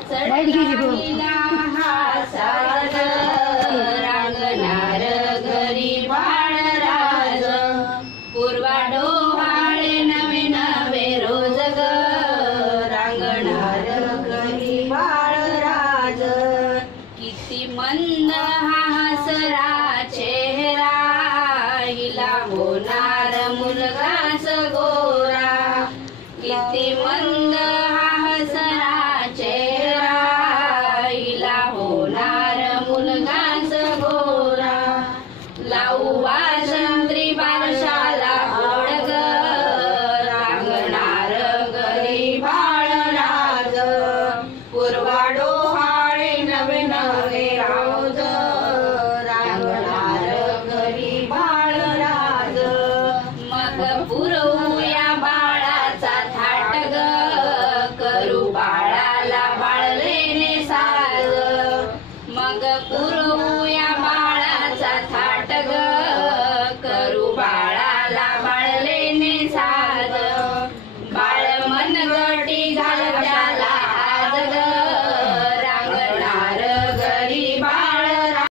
चढला हा साज रांगणार घरी बाळराज पूर्वा डोहाळे नवे नवे रोज ग रांगणार घरी बाळराज किती मंद हा हसरा चेहरा हिला होणार मुलगाच गोरा किती मंद हा हसरा चेहरा हिला होणार मुलगाच गोरा लावू वाजंत्री बारशाला गोड ग रांगणार घरी बाळराज पूर्वा डोहाळे नवे नवे राऊज रांगणार घरी बाळराज मग पुरवूया बाळाचा थाट ग करू बाळाला बाळलेने साज मग पुरवूया